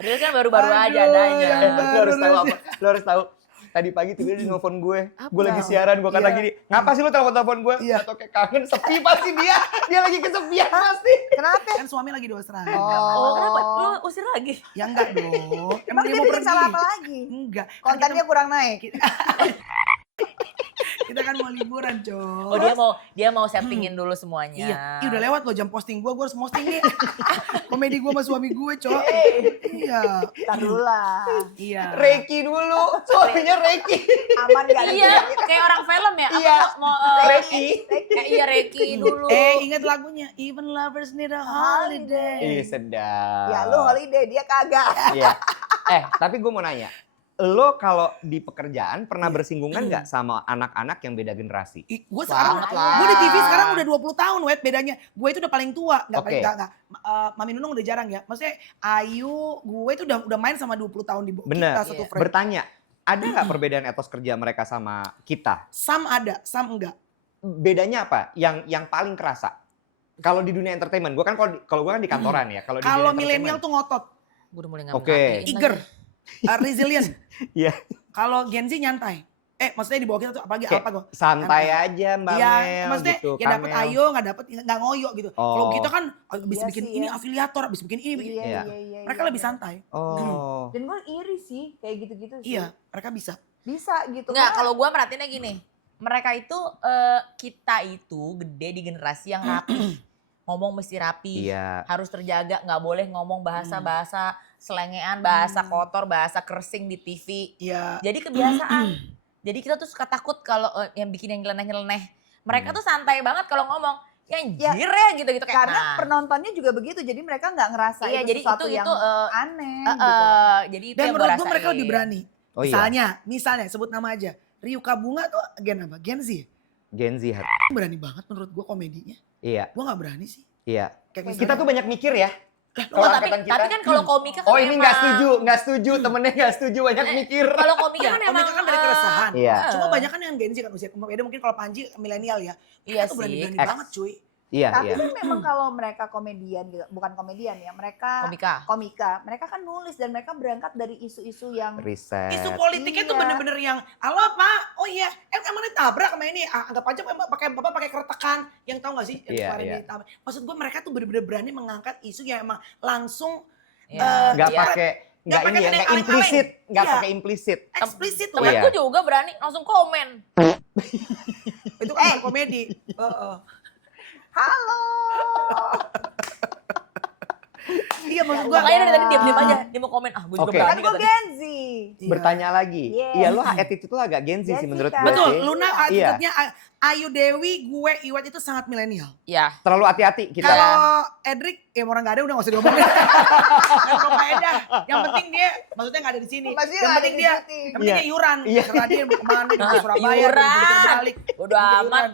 Reels kan baru-baru aja Aduh, adanya. yang Lu harus tahu Baru apa? Lu harus tahu. Tadi pagi tiba-tiba dia nelfon gue. Apa? Gue lagi siaran, gue kata Iya. gini, ngapa sih lu telepon gue? Iya. Atau kayak kangen, sepi pasti dia. Dia lagi kesepian pasti. Kenapa? Kan suami lagi di Australia. Oh, kenapa? Lu usir lagi? Ya enggak dong. Emang dia bikin salah apa lagi? Enggak. Kan Kontennya kurang naik. kita kan mau liburan, Cok. Oh, dia mau settingin dulu semuanya. Iya, ih, udah lewat loh jam posting gue harus posting nih. Komedi gue sama suami gue, Cok. Iya. Ntar dulu lah. Iya. Reiki dulu, suaminya Reiki. Aman gak? Iya, kayak orang film ya. Apa Iya. mau Reiki. kayak iya Reiki dulu. Ingat lagunya Even Lovers Need a Holiday. Ih, sedap. Ya lu holiday, dia kagak. Iya. Tapi gue mau nanya, lo kalau di pekerjaan pernah bersinggungan nggak sama anak-anak yang beda generasi? Gue sekarang, Banget lah. gue di TV sekarang udah 20 tahun, Wet, bedanya. Gue itu udah paling tua, nggak Oke. paling nggak. Mami Nunung udah jarang ya. Maksudnya Ayu, gue itu udah main sama 20 tahun di Bener. kita satu frame. Bertanya, ada nggak perbedaan etos kerja mereka sama kita? Sam ada, Sam enggak. Bedanya apa? Yang paling kerasa? Kalau di dunia entertainment, gue kan kalau gue kan di kantoran ya. Kalau di Kalau dunia milenial entertainment- tuh ngotot, Gue udah mulai Oke. eager, resilient. Iya. Kalau Gen Z nyantai. Maksudnya di bawah kita tuh apalagi Kayak apa kok? santai aja Mbak Iya, Mel maksudnya gitu. ya dapat Kamel. ayo, nggak dapat nggak ngoyo gitu. Kalau Oh. kita kan bisa Iya bikin sih, ini ya. afiliator, bisa bikin ini. bikin- Iya. Mereka lebih santai. Oh. Dan gue iri sih, kayak gitu-gitu sih. Iya, mereka bisa. Bisa gitu. Enggak, Karena kalau gue merhatiinnya gini. Mereka itu, kita itu gede di generasi yang rapi. Ngomong mesti rapi. Iya. Harus terjaga, nggak boleh ngomong bahasa-bahasa selengean, bahasa kotor, bahasa kersing di TV. Iya. Jadi kebiasaan. Jadi kita tuh suka takut kalau yang bikin yang nyeleneh-nyeleneh. Mereka tuh santai banget kalau ngomong, ya anjir ya gitu-gitu kayak. karena nah, penontonnya juga begitu, jadi mereka nggak ngerasa Iya, itu jadi sesuatu itu- yang itu, aneh eh, gitu. jadi itu Dan yang menurut gua gue mereka rasain. lebih berani. Oh iya. Misalnya sebut nama aja. Ryuka Bunga tuh gen apa? Gen Z. Gen Z. Berani banget menurut gue komedinya. Iya. Gue gak berani sih. Iya. Kayak Kita tuh banyak mikir ya. Oh, tapi kan kalau komika kan Oh ini nggak emang- setuju, temennya nggak setuju, banyak mikir. Kalau komika Iya, kan emang komika kan dari keresahan. Iya. Cuma banyak kan yang Gen Z kan usia beda, mungkin kalau Panji milenial ya. Iya Itu sih. berani-berani X. banget cuy. Iya, Tapi iya. kan memang kalau mereka komedian gitu, bukan komedian ya, mereka komika, mereka kan nulis dan mereka berangkat dari isu-isu yang Riset. Isu politiknya tuh Iya. bener-bener yang, halo Pak, oh iya, emang ditabrak sama ini, anggap aja Bapak pakai keretakan, yang tahu gak sih? Yang Iya, kemarin iya. ditabrak. Maksud gue mereka tuh bener-bener berani mengangkat isu yang emang langsung Nggak Iya. pakai, nggak pakai ini ya, yang nggak kaleng-kaleng. implisit, nggak Iya. pakai implisit. eksplisit tuh. Iya. Temenku juga berani langsung komen. Itu kan komedi. halo. Iya maksud gue. Makanya dari tadi diam-diam aja, dia mau komen, gue juga Oke. Kan berani gue katanya. Gen Z. Bertanya lagi. Yes. Iya, lo attitude lo agak Gen Z Gen sih Z menurut kan. gue Betul, sih. Luna Iya. attitude-nya Ayu Dewi, gue, Iwat itu sangat milenial. Iya. Terlalu hati-hati kita. Kalau Edric, orang gak ada udah gak usah diomongin. Yang faedah. Yang penting dia, maksudnya gak ada di sini. Maksudnya Yang nggak penting ada di dia, syuting. yang penting dia iuran. Iya. Serah dia mau kemana, dia mau ke Surabaya, Iuran. dia mau balik. Bodo amat.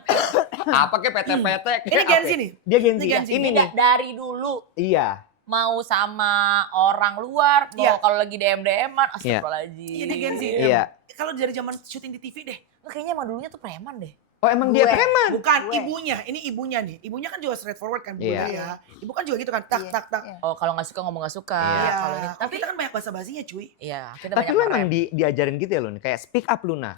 Apa kayak PT-PT. Ini Gen Z nih. Dia Gen Z. Ini Gen Z. Ini Ini nih. dari dulu Iya. mau sama orang luar, mau Iya. kalau lagi DM-DM-an, astagfirullahaladzim. Ini Gen Z. Iya. Kalau dari zaman syuting di TV deh. Kayaknya emang dulunya tuh preman deh. Oh emang dia Gue. preman? Bukan, Gue. ibunya. Ini ibunya nih. Ibunya kan juga straightforward kan. Iya. Budaya. Ibu kan juga gitu kan. Tak, Iya, tak, tak. iya. Oh kalau nggak suka ngomong nggak suka. Iya. Kalau ini, Tapi tapi kita kan banyak bahasa-basinya cuy. iya kita Tapi banyak lo emang ngerem. diajarin gitu ya Lun? Kayak speak up Luna.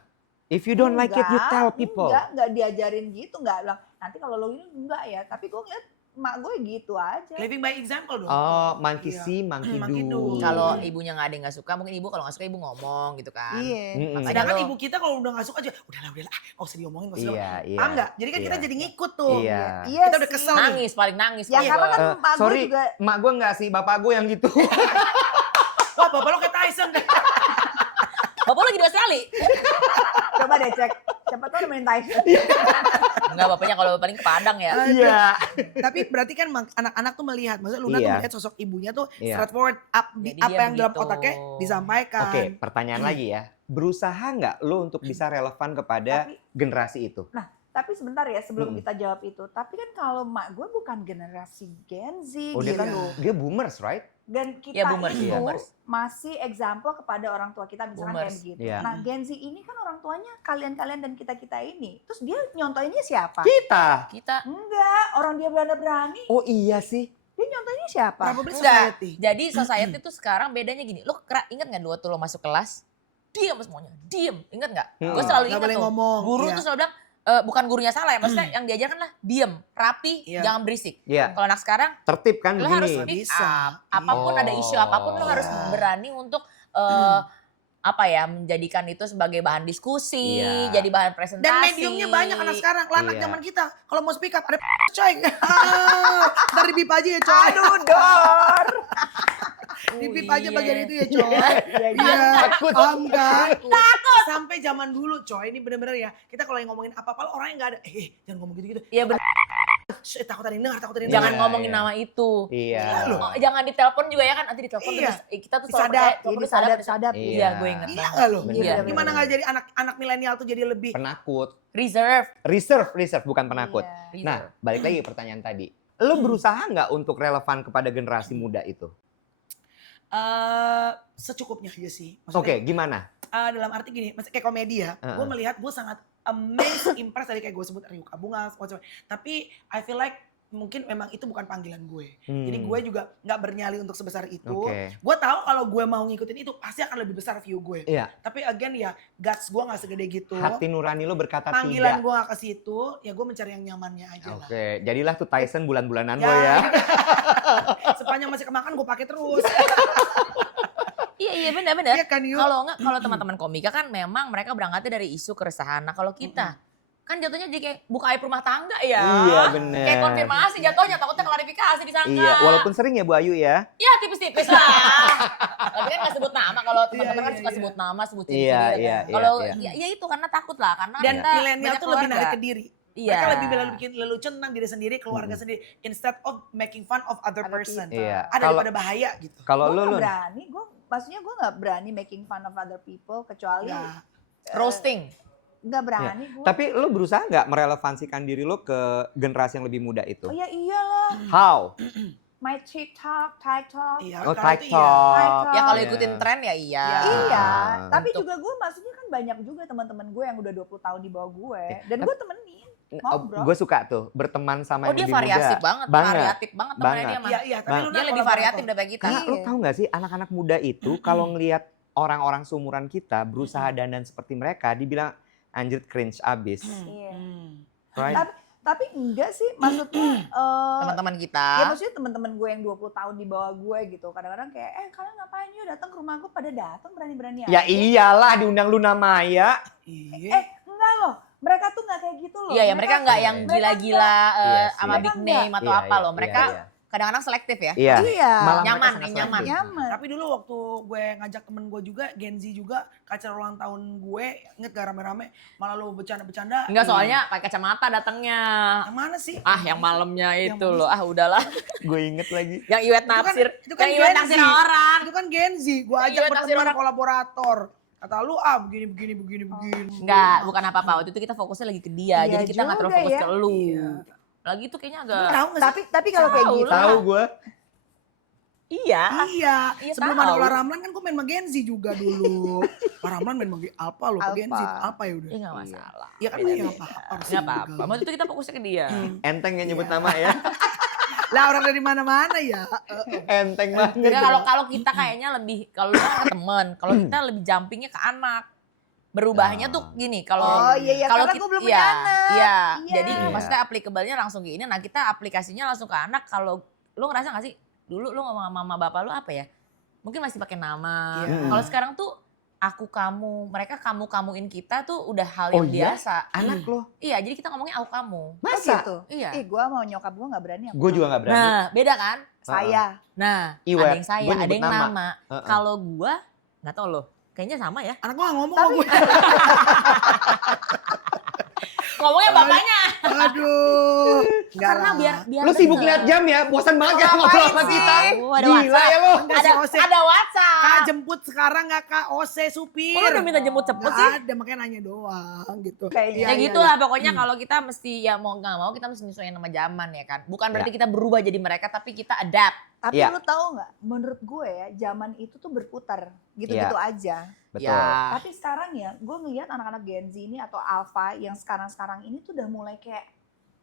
If you don't like it, you tell people. Enggak diajarin gitu, enggak bilang. Nanti kalau lo ini enggak ya, tapi gue ngeliat emak gue gitu aja. Living by example dong. Oh, monkey Iya. see, monkey Monkey do. do. Kalau ibunya nggak ada yang nggak suka, mungkin ibu kalau nggak suka ibu ngomong gitu kan. Iya. Mm-mm. Sedangkan Lo- ibu kita kalau udah gak suka aja, udahlah, gak usah diomongin, gak usah diomongin. Iya, iya. Paham gak? Jadi kan kita Iya. jadi ngikut tuh. Iya. Iya Kita udah sih. kesel nih. Nangis, paling nangis. Ya Iya. karena kan Eh, emak gue sorry, juga. mak gue nggak sih, bapak gue yang gitu. Wah, bapak lo kayak Tyson deh. Bapak lagi di Australia? Coba deh cek. Siapa tau nemenin Tyson. Enggak, bapaknya kalau paling ke Padang ya. Iya. Tapi berarti kan anak-anak tuh melihat, maksudnya Luna tuh Iya. melihat sosok ibunya tuh Iya. straightforward, Jadi apa dia yang dalam begitu. otaknya disampaikan. Oke, pertanyaan lagi ya. Berusaha nggak lo untuk bisa relevan kepada Tapi- generasi itu? Tapi sebentar ya sebelum Mm-mm. kita jawab itu. Tapi kan kalau emak gue bukan generasi Gen Z Oh, dia gitu. kan dia boomers, right? Dan kita Ya, boomers, itu boomers. masih example kepada orang tua kita misalkan kayak Boomers. begitu. Iya. Nah Gen Z ini kan orang tuanya kalian-kalian dan kita-kita ini. Terus dia nyontoinnya siapa? Kita. Kita Enggak, orang dia berani. Oh iya sih. Dia nyontoinnya siapa? Probably Enggak. society. Jadi society tuh sekarang bedanya gini. Lo inget nggak waktu lo masuk kelas? diem semuanya, diem. Ingat nggak? Hmm. Gue selalu Nggak ingat boleh tuh. ngomong, Guru iya. tuh selalu bilang, bukan gurunya salah ya, maksudnya yang diajarkan lah diem, rapi, Iya. jangan berisik. Iya. Kalau anak sekarang, Tertib kan lo harus begini. speak Bisa. up. Apapun Iya. ada isu apapun lo harus Iya. berani untuk menjadikan itu sebagai bahan diskusi, Iya. jadi bahan presentasi. Dan mediumnya banyak anak sekarang. Lah anak Iya. zaman kita kalau mau speak up ada coy. Ntar di bip aja ya coy. Aduh, Dor. Di Oh, bip aja iya. bagian itu ya coy. Iya, Iya. Takut. Paham kan? Takut. Sampai zaman dulu coy. Ini bener-bener ya. Kita kalau yang ngomongin apa-apa orangnya gak ada. Jangan ngomong gitu-gitu. Iya benar. Takut ada yang dengar, takut ada yang Jangan dengar. ngomongin iya. nama itu. Iya. loh. Oh, jangan ditelepon juga ya kan, nanti ditelepon Iya. terus kita tuh Disadap. selalu percaya, Jadi telepon sadap. Iya. Iya, gue inget Iya banget. gak lo? Bener. Gimana gak jadi anak milenial tuh jadi lebih. Penakut. Reserve. Reserve bukan penakut. Iya. Nah, balik lagi ke pertanyaan tadi. Lo berusaha nggak untuk relevan kepada generasi muda itu? Secukupnya aja sih. Oke, gimana? Dalam arti gini, kayak komedi ya, gue melihat gue sangat amazed, impressed tadi kayak gue sebut Ryuka Bunga, macam. Tapi I feel like mungkin memang itu bukan panggilan gue. Jadi gue juga nggak bernyali untuk sebesar itu. Oke. Gue tahu kalau gue mau ngikutin itu pasti akan lebih besar view gue. Iya. Tapi again ya guts gue nggak segede gitu. Hati nurani lo berkata Panggilan tidak. gue nggak ke situ, ya gue mencari yang nyamannya aja lah. Oke, jadilah tuh Tyson bulan-bulanan Ya. lo ya. Sepanjang masih kemakan gue pakai terus. Iya benar-benar. Iya kan yuk. Kalau teman-teman komika kan memang mereka berangkatnya dari isu keresahan. Nah kalau kita kan jatuhnya jadi kayak buka aib rumah tangga ya. Iya bener. Kayak konfirmasi jatuhnya, takutnya klarifikasi disangka. Iya, walaupun sering ya Bu Ayu ya. Ya tipis-tipis lah. Tapi kan gak sebut nama, kalau teman-teman kan iya, suka iya. sebut nama, sebut Iya, ciri-ciri. iya, Kan. iya, Kalau iya. ya itu karena takut lah, karena Dan kita milenial banyak tuh lebih keluarga. narik ke diri. Iya. Mereka lebih bikin lelucon tentang diri sendiri, keluarga sendiri, instead of making fun of other Other person. people. Iya. Ada daripada bahaya gitu. Kalau Gue lo gak berani, maksudnya gue gak berani making fun of other people kecuali Ya. Roasting. gak berani gue. tapi lo berusaha nggak merelevansikan diri lo ke generasi yang lebih muda itu? Oh ya iyalah, How? my TikTok. Iya, Oh, kalau itu iya. TikTok. Ya kalau Iya. ikutin tren ya iya. Iya, Ah. tapi Untuk- juga gue maksudnya kan banyak juga teman-teman gue yang udah 20 tahun di bawah gue. Dan Tapi- gue temenin. Ngobrol. Gue suka tuh berteman sama Oh yang dia lebih variatif muda. banget, Banget. variatif banget temennya Banget. dia mah. Iya, iya, tapi Bang. lu Dia nak lebih variatif kolaborator. daripada kita. Karena lo Iya. tahu nggak sih anak-anak muda itu kalau ngelihat orang-orang seumuran kita berusaha dandan seperti mereka, dibilang anjir cringe abis. Iya. Right? Tapi enggak sih, maksudnya Teman-teman kita. ya maksudnya teman-teman gue yang 20 tahun di bawah gue gitu. Kadang-kadang kayak kalian ngapain yuk datang ke rumah gue, pada datang berani-berani Ya aja. iyalah diundang Luna Maya. Iya. Enggak loh. Mereka tuh enggak kayak gitu loh. Iya ya mereka nggak yang mereka gila-gila Iya sih. sama Mereka big nggak. name atau Iya, apa iya, loh. Mereka iya, kadang-kadang selektif ya. Iya. Iya. Malah Nyaman, mereka sangat nyaman. selektif. Nyaman. Tapi dulu waktu gue ngajak temen gue juga, Gen Z juga, acara ulang tahun gue, inget gak rame-rame, malah lu bercanda-bercanda. Enggak soalnya pakai kacamata datangnya. Yang mana sih? Ah yang malamnya Yang itu mana loh. Ah udahlah. Gue inget lagi. Yang iwet kan- naksir. itu kan Yang iwet Gen Z. naksir orang. Itu kan Gen Z, gue ajak Iya, naksir berteman orang. kolaborator. Kata lu begini. Enggak, bukan apa-apa. Waktu itu kita fokusnya lagi ke dia. Iya Jadi kita nggak terlalu juga fokus ya. ke lu. Iya. Lagi itu kayaknya Lu agak. tahu gak sih? Tapi kalau kayak Tahu gitu. lah. Tahu gue. Iya. Iya, Iya, sebelum tahu. ada Olah Ramlan kan gue main sama Gen Z juga dulu. Olah Ramlan main sama Alpha loh, Alpha. Gen Z apa ya udah. Iya nggak masalah. Iya kan Beda-beda. nggak apa-apa. Nggak apa-apa. Waktu itu kita fokusnya ke dia. Enteng yang nyebut Iya. nama ya. Lah orang dari mana-mana ya. Enteng banget. Enggak, kalau kita kayaknya lebih kalau lu kan ke temen, kalau kita lebih jumpingnya ke anak. Berubahnya tuh gini, kalau Oh iya, kalau karena kita gue belum punya anak. Iya, Iya. jadi Iya. maksudnya applicable-nya langsung ke ini. Nah, kita aplikasinya langsung ke anak. Kalau lu ngerasa gak sih dulu lu ngomong sama mama bapak lu apa ya? Mungkin masih pakai nama. Iya. Kalau sekarang tuh aku kamu, mereka kamuin kita tuh udah hal Oh yang iya? biasa. Anak lo. Iya, jadi kita ngomongnya aku kamu. Oh Masa? gitu. Iya. Gue mau nyokap gue gak berani. Gue juga gak berani. Nah, beda kan? Saya. Nah, Iwet, ada yang saya, gua ada nyebut yang nama. nama. Heeh. Kalau gua nggak tahu loh. Kayaknya sama ya. Anak gue gak ngomong sama gue. Ngomongnya bapaknya. Aduh. Enggak Karena lah. biar Lo sibuk denger. lihat jam ya, bosan banget ya Ngapain ngobrol sama sih? kita. Ada Gila WhatsApp. ya lo. Enggak sih, Ose. Ada WhatsApp. Kak jemput sekarang gak Kak Ose supir? Kok lu udah minta jemput-jemput Nggak sih? ada, makanya nanya doang gitu. Kayaknya. Ya gitu lah pokoknya kalau kita mesti ya mau nggak mau kita mesti nyesuaiin sama zaman ya kan. Bukan berarti kita berubah jadi mereka tapi kita adapt. Tapi Iya. lu tahu nggak? Menurut gue ya, zaman itu tuh berputar gitu-gitu aja. Betul. Ya. Tapi sekarang ya, gue ngeliat anak-anak Gen Z ini atau Alpha yang sekarang-sekarang ini tuh udah mulai kayak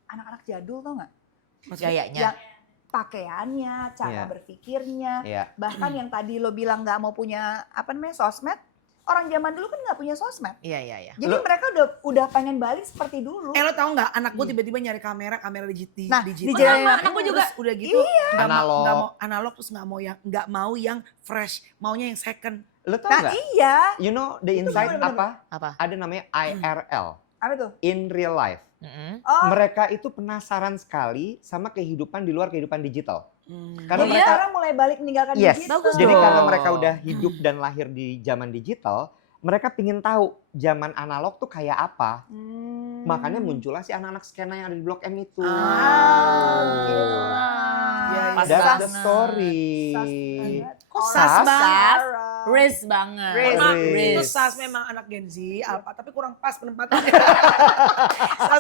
anak-anak jadul, tau nggak? Gayanya. Yang pakaiannya, cara Iya. berpikirnya, Iya. bahkan yang tadi lo bilang nggak mau punya apa namanya sosmed, orang zaman dulu kan nggak punya sosmed. Iya. Jadi mereka udah pengen balik seperti dulu. Lo tau nggak anak gue tiba-tiba nyari kamera digital. Nah, digital. di jalan anak gue juga. Terus udah gitu nggak Analog. mau analog, terus nggak mau yang fresh, maunya yang second. Lo tau Nah nggak? iya. You know the insight bener-bener. apa? Ada namanya IRL, Apa tuh? in real life. Oh, Mereka itu penasaran sekali sama kehidupan di luar kehidupan digital. Karena jadi mereka sekarang mulai balik meninggalkan Yes, digital. Bagus jadi dong. karena mereka udah hidup dan lahir di zaman digital, mereka pingin tahu zaman analog tuh kayak apa. Makanya muncullah si anak-anak skena yang ada di Blok M itu. gitu. Iya, Pas That's banget. the story. Kok Alright. sas banget? Alright. Riz banget. Riz. Maaf, Riz. itu sas memang anak Gen Z, Alpha, tapi kurang pas penempatannya.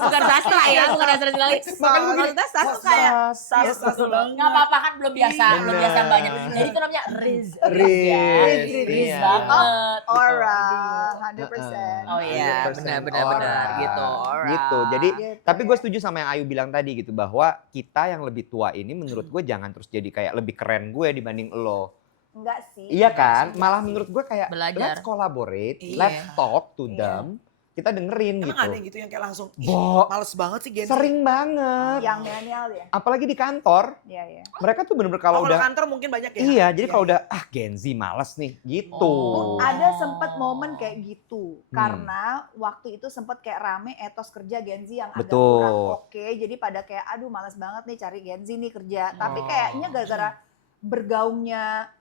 Bukan sastra ya, bukan sastra sekali. Maksudnya sas tuh kayak Iya, sas banget. Nggak apa-apa kan belum biasa, Bener. belum biasa banyak. Jadi itu namanya Riz. Riz, Riz iya. banget. orang 100%. Oh iya, 100% benar orang. gitu. Alright. Gitu. Jadi Gitu. tapi gue setuju sama yang Ayu bilang tadi gitu bahwa kita yang lebih tua ini menurut gue jangan terus jadi kayak lebih keren gue dibanding lo. Enggak sih. Iya kan? Malah menurut gue kayak Belajar. let's collaborate, Iya. let's talk to Iya. them. Kita dengerin Emang gitu. ada yang gitu yang kayak langsung, ih, Bo, males banget sih Gen Z. sering banget. Yang milenial ya. Apalagi di kantor, Iya. mereka tuh bener-bener Kalau kalau udah kantor mungkin banyak ya. iya, jadi Iya, kalau iya. udah Gen Z males nih gitu. Oh. Ada sempet momen kayak gitu. Hmm. Karena waktu itu sempet kayak rame etos kerja Gen Z yang agak Betul. kurang oke. Jadi pada kayak aduh males banget nih cari Gen Z nih kerja. Tapi Oh. kayaknya gara-gara bergaungnya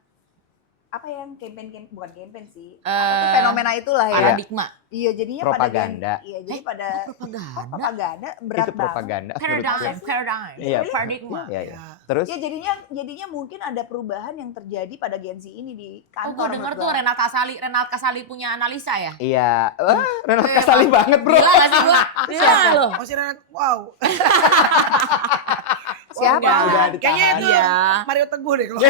apa ya, campaign bukan campaign sih. Apa tuh fenomena itulah ya. Paradigma. Iya, jadinya Propaganda. pada iya, jadi pada Propaganda. propaganda berat Itu banget. propaganda menurut gue. Paradigm. Iya. Paradigma. Iya, iya. Ya. Terus Ya jadinya mungkin ada perubahan yang terjadi pada Gen Z ini di Oh, kantor. gue denger menurut tuh gua. Renat Kasali punya analisa ya? iya, Renat Kasali banget, Bro. Gila gak sih gue? Gila loh. Oh si Renat, wow. Siapa? Udah ditahan. Kayaknya itu Iya. Mario Teguh deh kalau.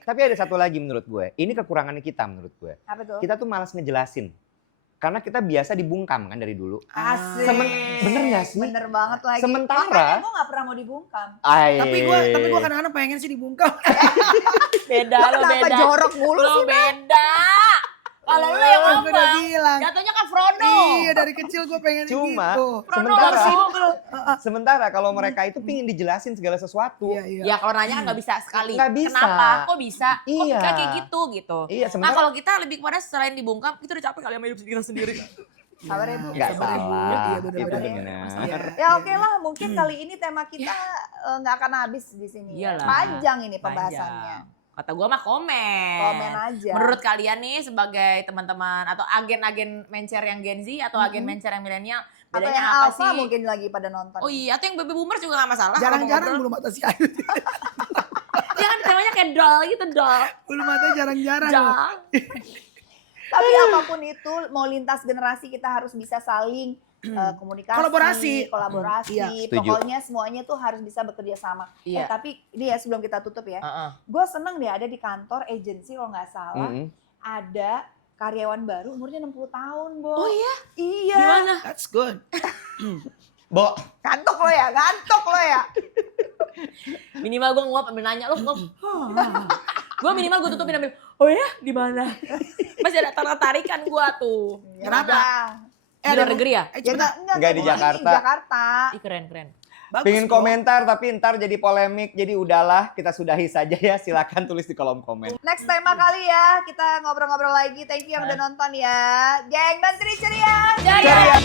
tapi ada satu lagi menurut gue. Ini kekurangannya kita menurut gue. Apa tuh? Kita tuh malas ngejelasin. Karena kita biasa dibungkam kan dari dulu. Asik. Bener gak sih? Bener banget lagi. Sementara- Makanya gue gak pernah mau dibungkam. Tapi gue kadang-kadang pengen sih dibungkam. Beda Lo lo kenapa beda. jorok mulu Lo sih? beda. Kalau lo yang Gue udah ngomong, bilang. jatuhnya kan Frodo. Iya dari kecil gue pengen Cuma gitu. sementara Simple. sementara kalau mereka itu pingin dijelasin segala sesuatu. Iya, iya. Ya kalau nanya kan nggak bisa sekali. Nggak bisa. Kenapa? Kok bisa? Kok Iya. kayak gitu gitu. Iya, Nah sementara kalau kita lebih kepada selain dibungkam, kita udah capek kali sama hidup kita sendiri. Sabar ya, Bu. nggak Sabar ya, Bu. salah. Iya, Itu bener-bener. benar. Iya. Ya oke lah, mungkin kali ini tema kita nggak akan habis di sini. Ya. Iyalah. Panjang ini Panjang. pembahasannya. Kata gua mah komen. Komen aja. Menurut kalian nih sebagai teman-teman atau agen-agen mencer yang Gen Z atau agen mencer yang milenial, Atau bedanya yang apa alpha sih? mungkin lagi pada nonton. Oh iya, atau yang baby boomer juga gak masalah. Jarang-jarang bulu mata si Ayu. Dia kan temanya kayak doll gitu, doll. Bulu mata jarang-jarang. loh. Doll. Tapi apapun itu, mau lintas generasi kita harus bisa saling komunikasi, Kolaborasi. Iya, setuju. Pokoknya semuanya tuh harus bisa bekerja sama. Iya. Tapi ini ya sebelum kita tutup ya, Heeh. gue seneng deh ada di kantor agensi kalau nggak salah Mm-mm. ada karyawan baru umurnya 60 tahun, Bo. Oh iya? Iya. Gimana? That's good. Bo, Gantok lo ya, gantok lo ya. Minimal gue nguap ambil nanya lo. Gue minimal gue tutupin ambil. Oh ya, di mana? Masih ada tarikan gue tuh. Kenapa? Di luar negeri ya? Ya enggak Nggak di Jakarta. Jakarta. Ih, keren. Bagus pengen dong. komentar tapi ntar jadi polemik. Jadi udahlah, kita sudahi saja ya. Silakan tulis di kolom komen. Next tema kali ya, kita ngobrol-ngobrol lagi. Thank you yang udah nonton ya. Geng Menteri Ceria. Ceria.